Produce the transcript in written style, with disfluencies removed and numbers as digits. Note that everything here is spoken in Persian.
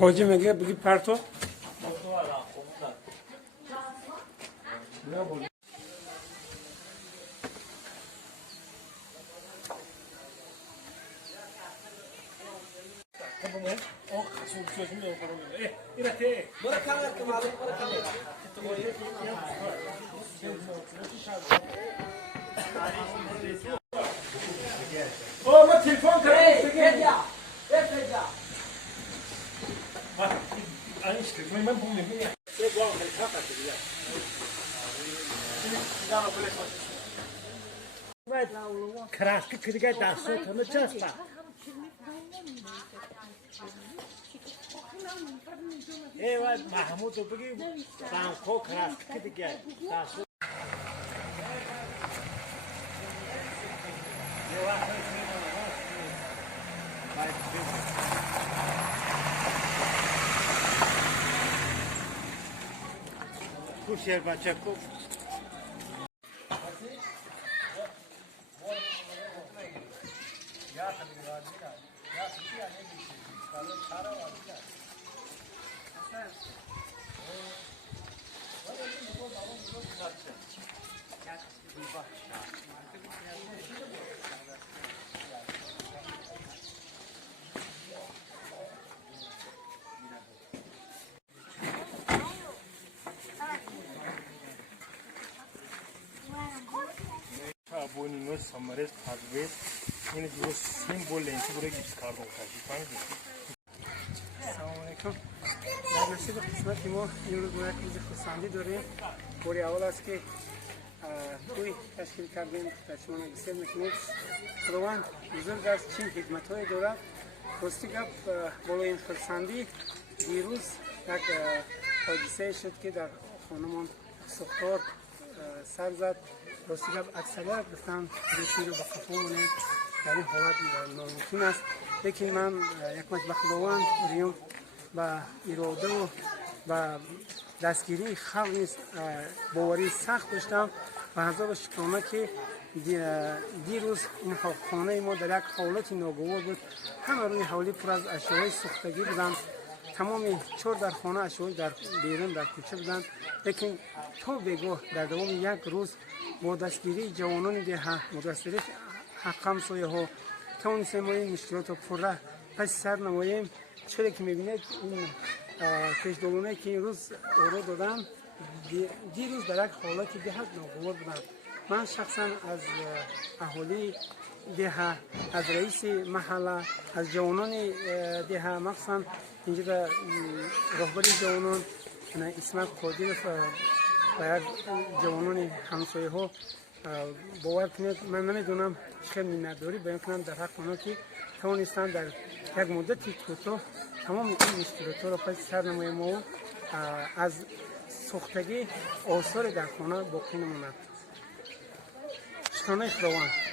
حاجی میگه بگی پرتو کراسکی که دیگه دستو همه چسبه واد محمود رو بگی بانکو کراسکی که دیگه دستو کوشیر بچه کو Abonino samares padves این درست سیمبل لنچی برای گیپس کاردون تجربه سلام علیکم. در نصیب قسمت ما امروز ما یک روز خورسندی داریم. باری اول است که توی تشکیل کردیم در شما بسیار میکنید. خداوند بزرگ است چین حکمت‌های دارد. راستی گپ بالای این خورسندی دیروز یک حادثه شد که در خانمان سوختار سر زد. راستی گپ اکثریت گفتن بیشتر با خفامونه در این حالت ناممکن است. لیکن من یک مچ به خداوند ریام و اراده و دستگیری خلق نیست باوری سخت داشتم و هزار شکرانه که دیروز این خانه ما در یک حالت ناگوار بود. همه روی حولی پر از اشیاء سوختگی بودند. تمام چور در خانه اشیاء در بیرون در کوچه بودند. لیکن تو بگو در دوام یک روز با دستگیری جوانان ده مدرسه حقم سایه ها توانستیم ما این مشکلات رو پره پس سر نماییم. چرا که میبینید این پیشدولونه که این روز اورو دادن دیروز در یک حالت ده ناگوار بودن. من شخصا از اهالی ده، از رئیس محله، از جوانان ده مخصوصا اینجا در رهبر جوانان اسمت قادر و جوانان همسایه ها باور کنید من نمیدونم چه مینداری بیان کنم در حق اونا که توانستند در یک مدت کوتاه تمام این مشکلات را پس سر نماییم و از سوختگی آثار در خانه باقی نماند. شکرانه خداوند.